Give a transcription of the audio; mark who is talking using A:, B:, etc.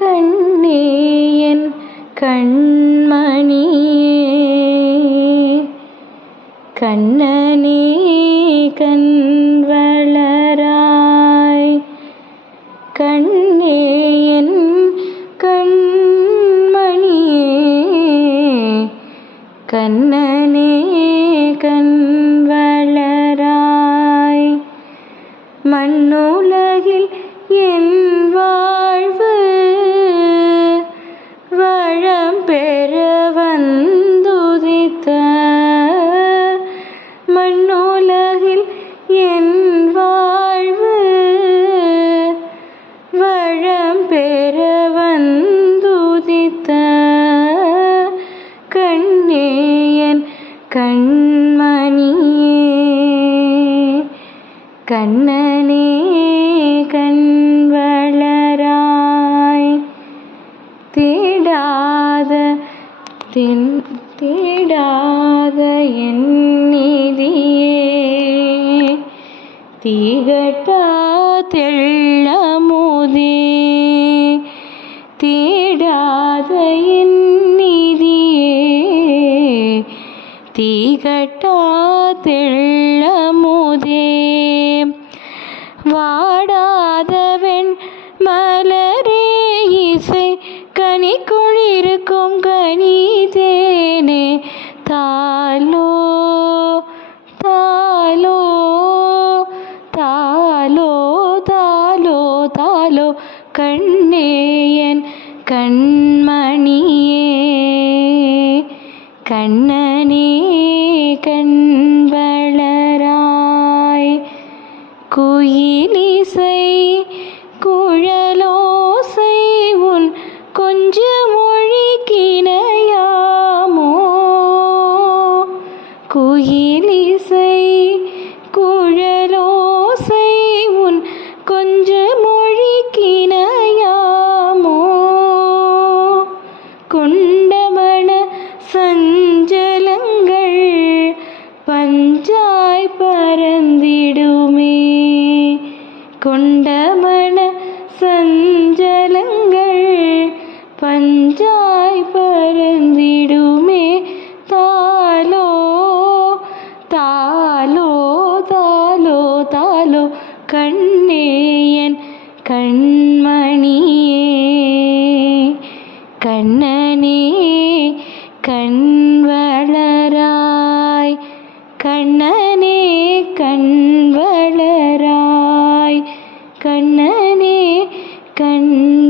A: கண்ணே என் கண்மணியே. கண்ணனே கண் வளராய். கண்ணே என் கண்மணியே. கண்ணனே கண் வளராய். மண்ணுலகில் என் கண்மணியே கண்ணனே கண்வளராய் தேடாத தென் தேடாத என் நிதியே தீகட்டா தெள்ளமுதே கனி தேனே தாலோ தாலோ தாலோ தாலோ தாலோ கண்ணேயன் கண்மணியே கண்ணனே கண் வளராய் குயிலே குயிலிசை குழலோசை உன் கொஞ்ச மொழிக்கினையாமோ கொண்டமன சஞ்சலங்கள் பஞ்சாய் பறந்திடுமே. கொண்டமன கண்ணே என் கண்மணியே. கண்ணனே கண் வளராய். கண்ணனே கண் கண்ணனே கண்